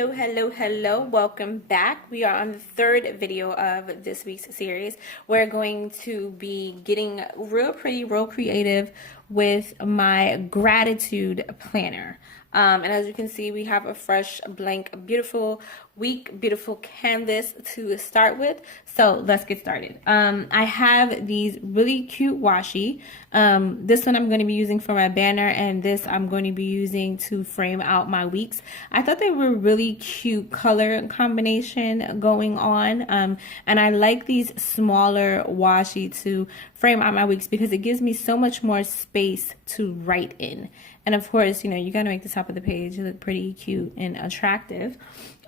Hello. Welcome back. We are on the third video of this week's series. We're going to be getting real pretty, real creative with my gratitude planner. And as you can see, we have a fresh, blank, beautiful week, beautiful canvas to start with. So let's get started. I have these really cute washi. This one I'm going to be using for my banner, and this I'm going to be using to frame out my weeks. I thought they were really cute color combination going on. And I like these smaller washi to frame out my weeks because it gives me so much more space to write in. And of course, you know, you got to make the top of the page look pretty cute and attractive.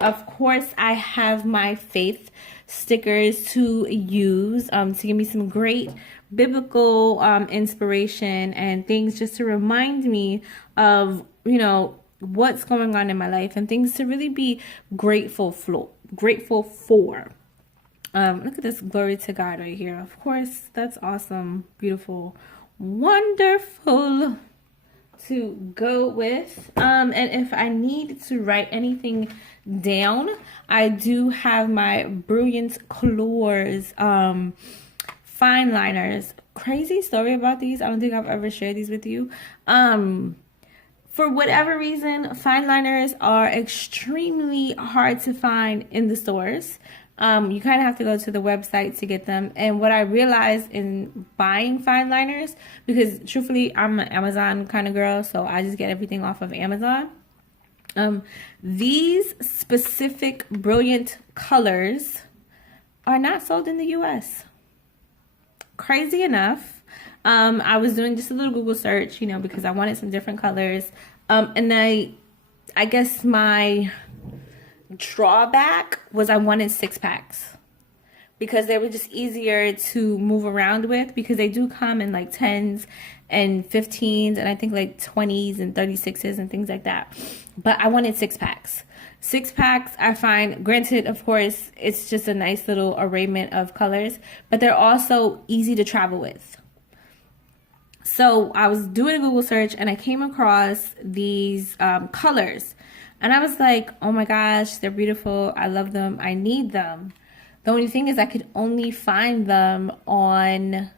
Of course, I have my faith stickers to use to give me some great biblical inspiration and things just to remind me of, you know, what's going on in my life and things to really be grateful for. Look at this, glory to God right here. Of course, that's awesome, beautiful, wonderful to go with. And if I need to write anything down, I do have my Brilliant Colors fine liners. Crazy story about these. I don't think I've ever shared these with you. For whatever reason, fine liners are extremely hard to find in the stores. You kind of have to go to the website to get them. And what I realized in buying fine liners, because truthfully, I'm an Amazon kind of girl, so I just get everything off of Amazon. These specific brilliant colors are not sold in the US. Crazy enough. I was doing just a little Google search, you know, because I wanted some different colors. And I guess my drawback was I wanted 6-packs because they were just easier to move around with, because they do come in like 10s and 15s and I think like 20s and 36s and things like that. But I wanted 6-packs. 6-packs, I find, granted, of course, it's just a nice little arrangement of colors, but they're also easy to travel with. So I was doing a Google search and I came across these colors. And I was like, oh my gosh, they're beautiful. I love them. I need them. The only thing is I could only find them on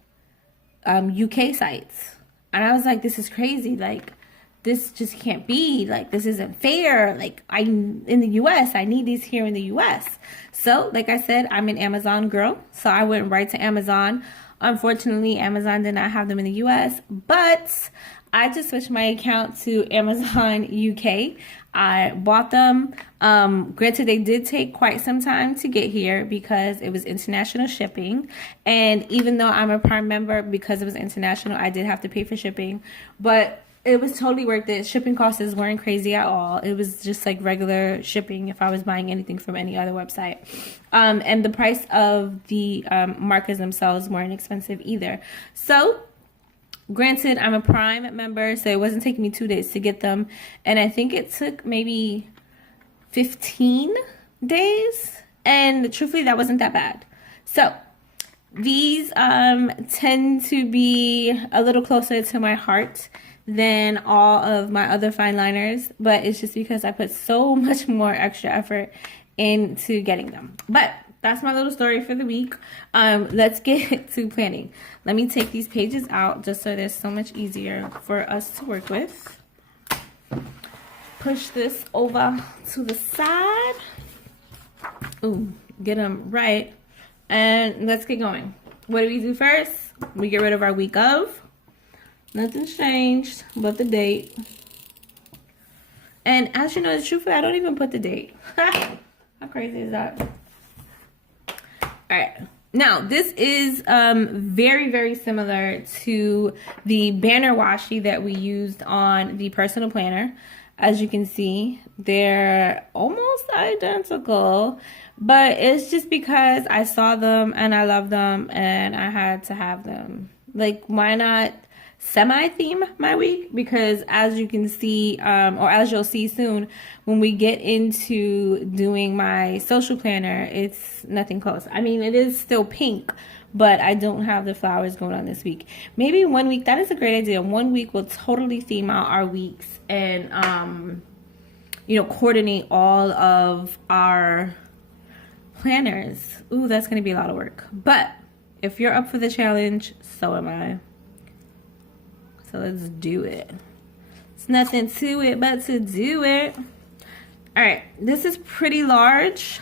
UK sites. And I was like, this is crazy. Like, this just can't be. Like, this isn't fair. Like, I'm in the US. I need these here in the US. So, like I said, I'm an Amazon girl. So I went right to Amazon. Unfortunately, Amazon did not have them in the US. But I just switched my account to Amazon UK. I bought them. Granted, they did take quite some time to get here because it was international shipping. And even though I'm a Prime member, because it was international, I did have to pay for shipping. But it was totally worth it. Shipping costs weren't crazy at all. It was just like regular shipping if I was buying anything from any other website. And the price of the markers themselves weren't expensive either. So, granted, I'm a Prime member, so it wasn't taking me 2 days to get them. And I think it took maybe 15 days. And truthfully, that wasn't that bad. So these tend to be a little closer to my heart than all of my other fine liners. But it's just because I put so much more extra effort into getting them. But that's my little story for the week. Let's get to planning. Let me take these pages out just so they're so much easier for us to work with. Push this over to the side. Ooh, get them right. And let's get going. What do we do first? We get rid of our week of. Nothing's changed but the date. And as you know, truthfully, I don't even put the date. How crazy is that? All right. Now, this is very, very similar to the banner washi that we used on the personal planner. As you can see, they're almost identical, but it's just because I saw them and I love them and I had to have them. Like, why not semi-theme my week? Because as you can see, or as you'll see soon, when we get into doing my social planner, it's nothing close. I mean, it is still pink, but I don't have the flowers going on this week. Maybe 1 week, that is a great idea. 1 week will totally theme out our weeks and you know, coordinate all of our planners. Ooh, that's going to be a lot of work. But if you're up for the challenge, so am I. So let's do it. It's nothing to it but to do it. All right, this is pretty large.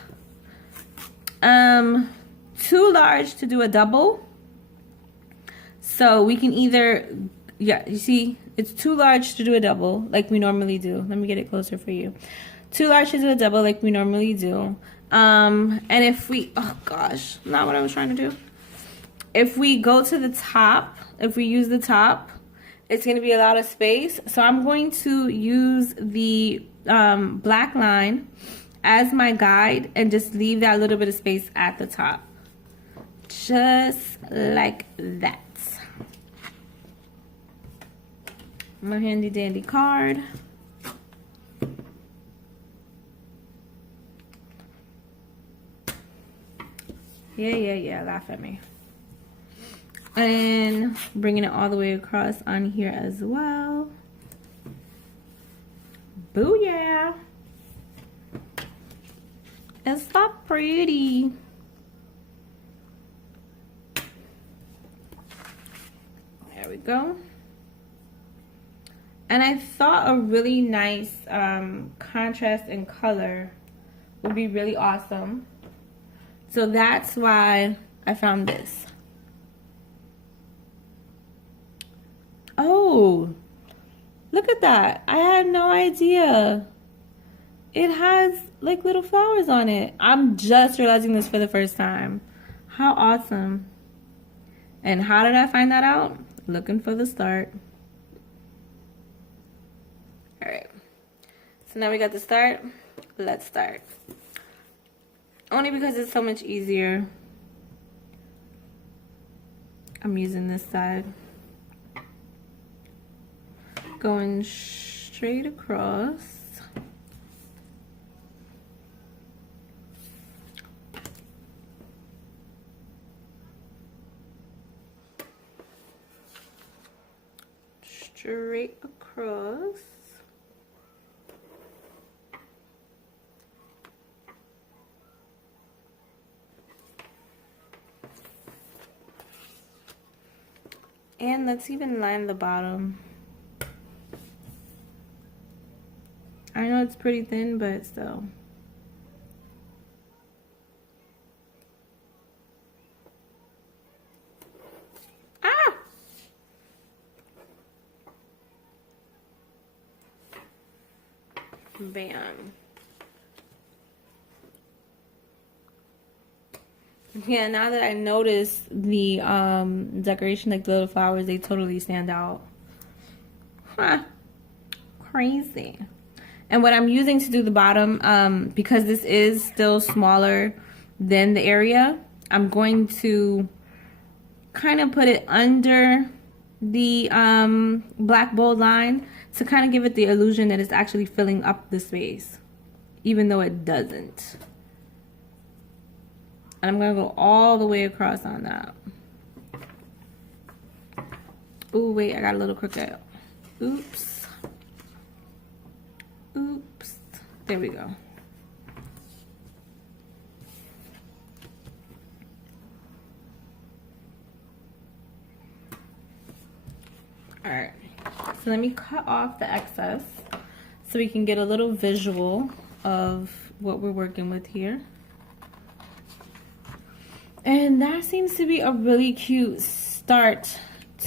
Too large to do a double. So we can either, yeah, you see, it's too large to do a double like we normally do. Let me get it closer for you. Too large to do a double like we normally do. And if we, oh gosh, not what I was trying to do. If we go to the top, if we use the top, it's going to be a lot of space. So I'm going to use the black line as my guide and just leave that little bit of space at the top. Just like that. My handy dandy card. Yeah, laugh at me. And bringing it all the way across on here as well. Booyah! It's so pretty. There we go. And I thought a really nice contrast in color would be really awesome. So that's why I found this. Oh, look at that. I had no idea. It has like little flowers on it. I'm just realizing this for the first time. How awesome. And how did I find that out? Looking for the start. All right. So now we got the start. Let's start. Only because it's so much easier. I'm using this side. Going straight across. Straight across. And let's even line the bottom. I know it's pretty thin, but still. Ah! Bam. Yeah, now that I noticed the decoration, like the little flowers, they totally stand out. Huh. Crazy. And what I'm using to do the bottom, because this is still smaller than the area, I'm going to kind of put it under the black bold line to kind of give it the illusion that it's actually filling up the space, even though it doesn't. And I'm going to go all the way across on that. Oh, wait, I got a little crooked. Oops. Oops. There we go. All right. So let me cut off the excess so we can get a little visual of what we're working with here. And that seems to be a really cute start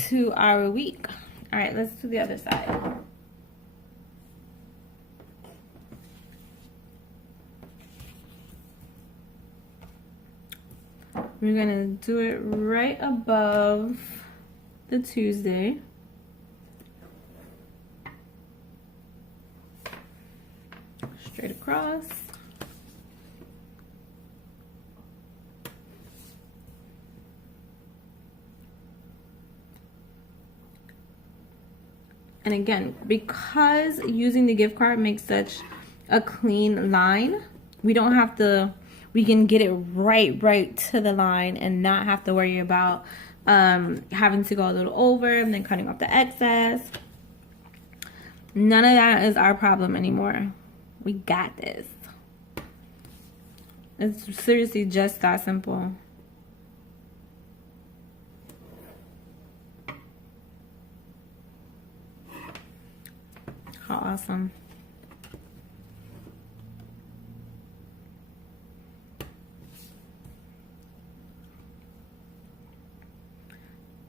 to our week. All right, let's do the other side. We're gonna do it right above the Tuesday. Straight across. And again, because using the gift card makes such a clean line, we don't have to, we can get it right to the line and not have to worry about having to go a little over and then cutting off the excess. None of that is our problem anymore. We got this. It's seriously just that simple. How awesome.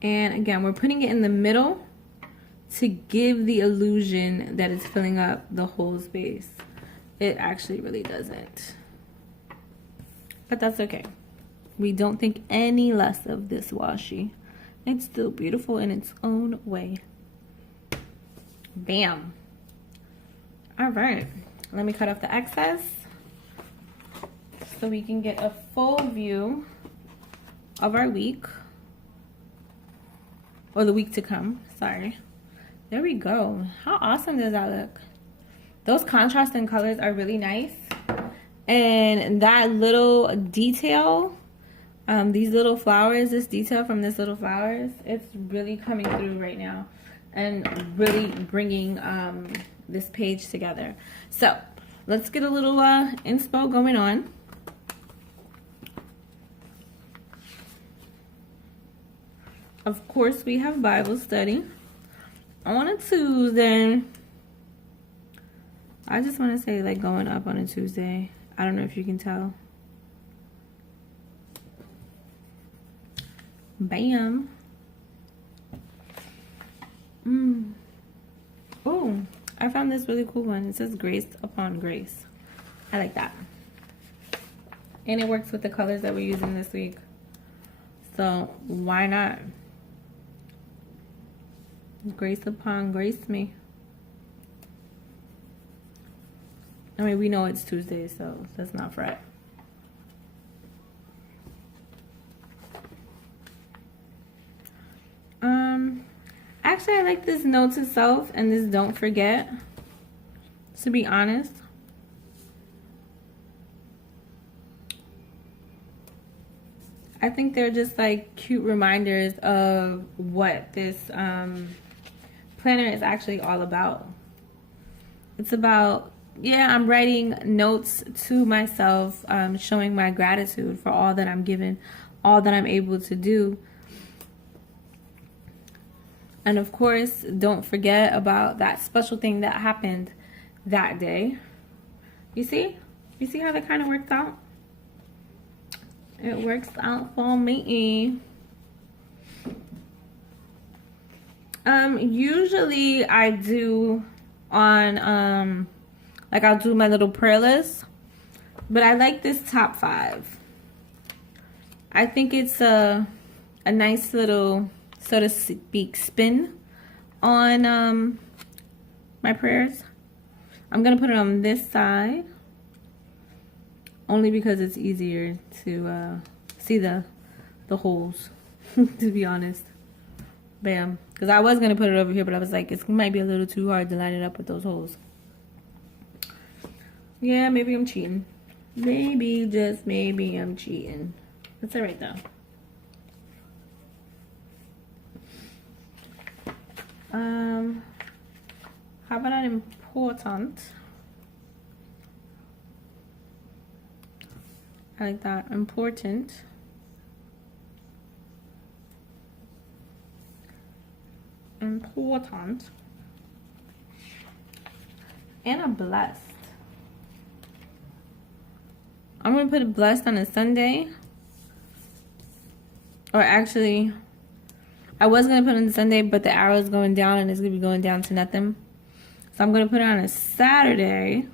And again, we're putting it in the middle to give the illusion that it's filling up the whole space. It actually really doesn't. But that's okay. We don't think any less of this washi. It's still beautiful in its own way. Bam. All right. Let me cut off the excess so we can get a full view of our week. Or the week to come, sorry. There we go. How awesome does that look? Those contrasting colors are really nice. And that little detail, these little flowers, this detail from this little flowers, it's really coming through right now. And really bringing this page together. So, let's get a little inspo going on. Of course, we have Bible study on a Tuesday. I just want to say, like, going up on a Tuesday. I don't know if you can tell. Bam. Oh, I found this really cool one. It says grace upon grace. I like that. And it works with the colors that we're using this week. So, why not? Grace upon grace me. I mean, we know it's Tuesday, so let's not fret. Actually, I like this note to self and this don't forget, to be honest. I think they're just like cute reminders of what this planner is actually all about. It's about, yeah, I'm writing notes to myself, showing my gratitude for all that I'm given, all that I'm able to do. And of course, don't forget about that special thing that happened that day. You see? You see how that kind of works out? It works out for me. Usually I do on, like I'll do my little prayer list. But I like this top 5. I think it's a nice little, so to speak, spin on my prayers. I'm going to put it on this side. Only because it's easier to see the holes, to be honest. Bam. Because I was going to put it over here, but I was like, it might be a little too hard to line it up with those holes. Yeah, maybe I'm cheating. Maybe, just maybe I'm cheating. That's alright though. How about an important? I like that. Important. Important. And a blessed. I'm going to put a blessed on a Sunday. Or actually, I was going to put it on Sunday, but the arrow is going down and it's going to be going down to nothing. So I'm going to put it on a Saturday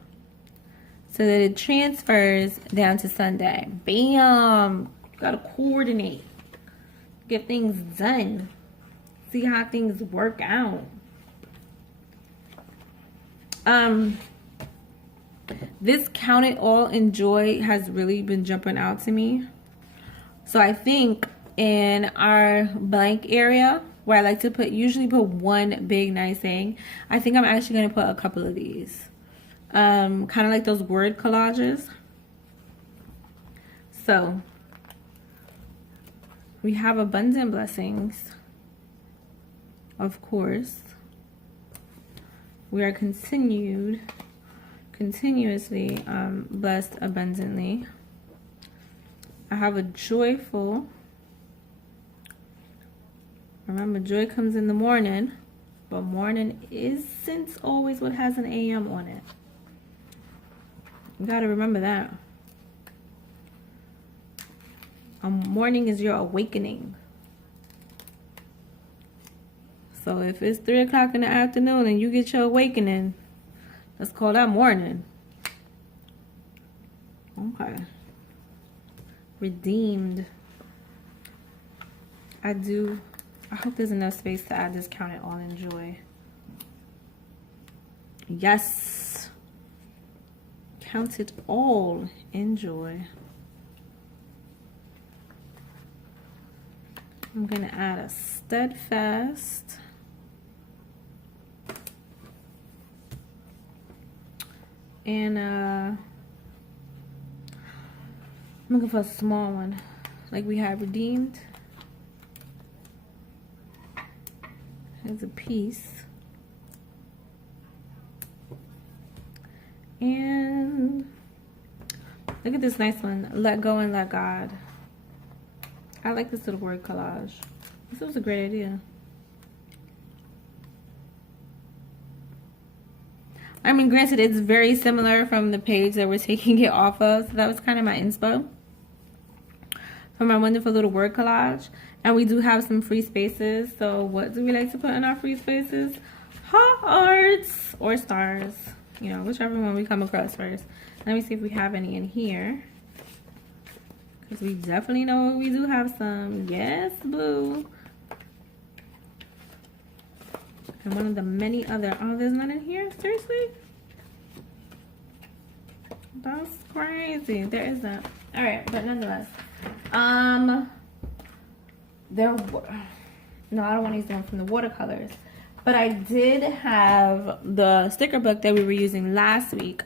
so that it transfers down to Sunday. Bam! Got to coordinate. Get things done. See how things work out. This count it all and joy has really been jumping out to me. So I think in our blank area where I like to usually put one big nice thing, I think I'm actually going to put a couple of these. Kind of like those word collages. So we have abundant blessings. Of course, we are continued continuously blessed abundantly. I have a joyful. Remember, joy comes in the morning, but morning isn't always what has an AM on it. You gotta remember that. A morning is your awakening. So if it's 3 o'clock in the afternoon and you get your awakening, let's call that morning. Okay. Redeemed. I hope there's enough space to add this count it all in joy. Yes. Count it all in joy. I'm going to add a steadfast. And I'm looking for a small one. Like we have redeemed. Here's a piece. And look at this nice one. Let go and let God. I like this little word collage. This was a great idea. I mean, granted, it's very similar from the page that we're taking it off of. So that was kind of my inspo for my wonderful little word collage. And we do have some free spaces. So what do we like to put in our free spaces? Hearts or stars. You know, whichever one we come across first. Let me see if we have any in here. Because we definitely know we do have some. Yes, blue. And one of the many other. Oh, there's none in here? Seriously? That's crazy. There is that. Alright, but nonetheless. No, I don't want to use them from the watercolors. But I did have the sticker book that we were using last week.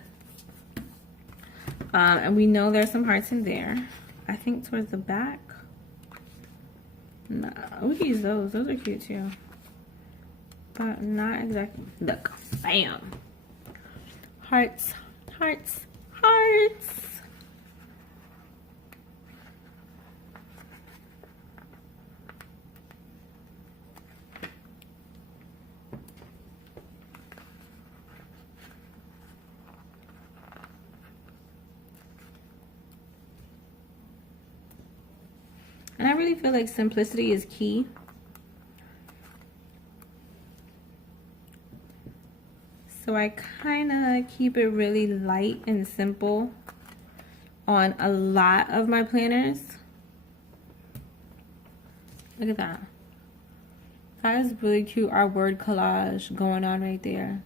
And we know there's some hearts in there. I think towards the back. No, we can use those. Those are cute too. But not exactly. Look. Bam. Hearts. Hearts. Hearts. And I really feel like simplicity is key. So I kind of keep it really light and simple on a lot of my planners. Look at that. That is really cute. Our word collage going on right there.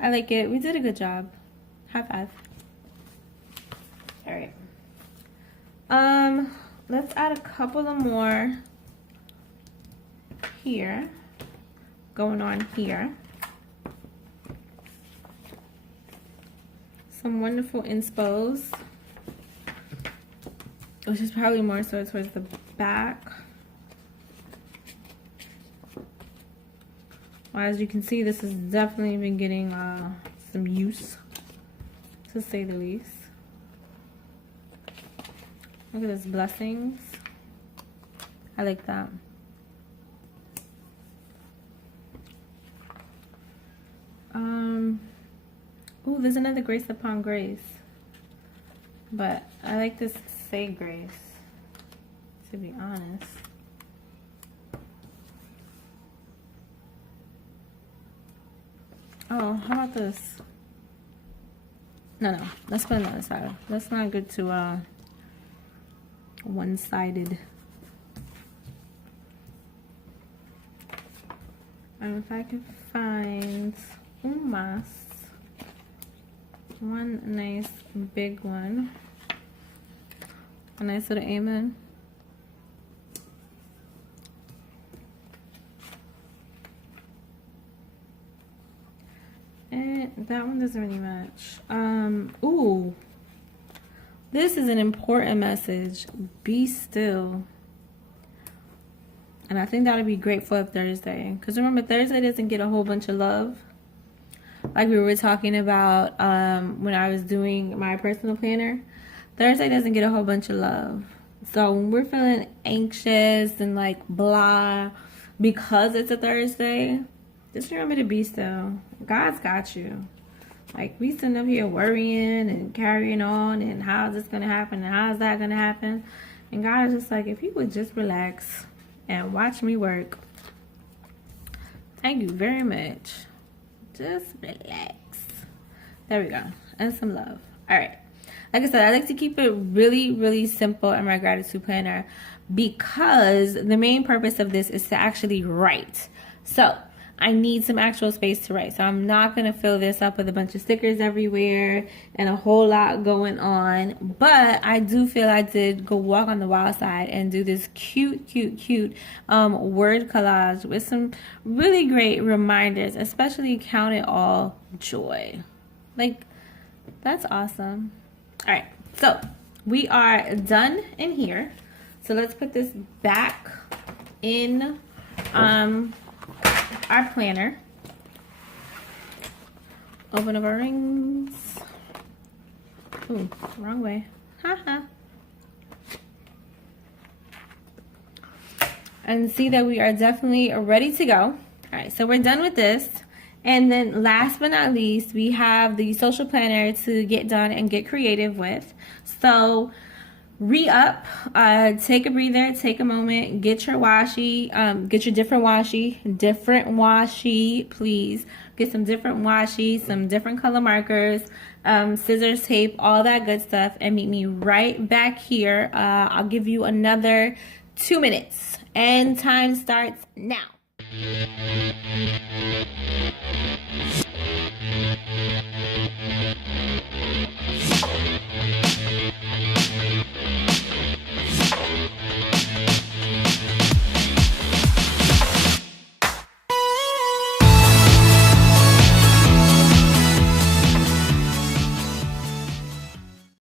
I like it. We did a good job. High five. All right. Let's add a couple of more here. Going on here. Some wonderful inspos, which is probably more so towards the back. Well, as you can see, this has definitely been getting some use, to say the least. Look at this, blessings. I like that. Ooh, there's another grace upon grace. But I like this say grace, to be honest. Oh, how about this? No, let's put it on the other side. That's not good to one-sided. If I can find one nice big one, a nice little amen. And that one doesn't really match. Ooh, this is an important message. Be still. And I think that would be great for Thursday. Because remember, Thursday doesn't get a whole bunch of love. like we were talking about when I was doing my personal planner, Thursday doesn't get a whole bunch of love. So when we're feeling anxious and like blah because it's a Thursday, just remember to be still. God's got you. Like, we sitting up here worrying and carrying on and how's this going to happen and how's that going to happen. And God is just like, if you would just relax and watch me work. Thank you very much. Just relax. There we go. And some love. All right. Like I said, I like to keep it really, really simple in my gratitude planner because the main purpose of this is to actually write. So I need some actual space to write. So I'm not going to fill this up with a bunch of stickers everywhere and a whole lot going on. But I do feel I did go walk on the wild side and do this cute word collage with some really great reminders, especially count it all joy. Like, that's awesome. All right, so we are done in here. So let's put this back in our planner. Open up our rings. Ooh, wrong way. Haha. And see that we are definitely ready to go. All right, so we're done with this. And then last but not least, we have the social planner to get done and get creative with. So re-up, take a breather, take a moment, get your washi, get your different washi, please. Get some different washi, some different color markers, scissors, tape, all that good stuff, and meet me right back here. I'll give you another 2 minutes, and time starts now.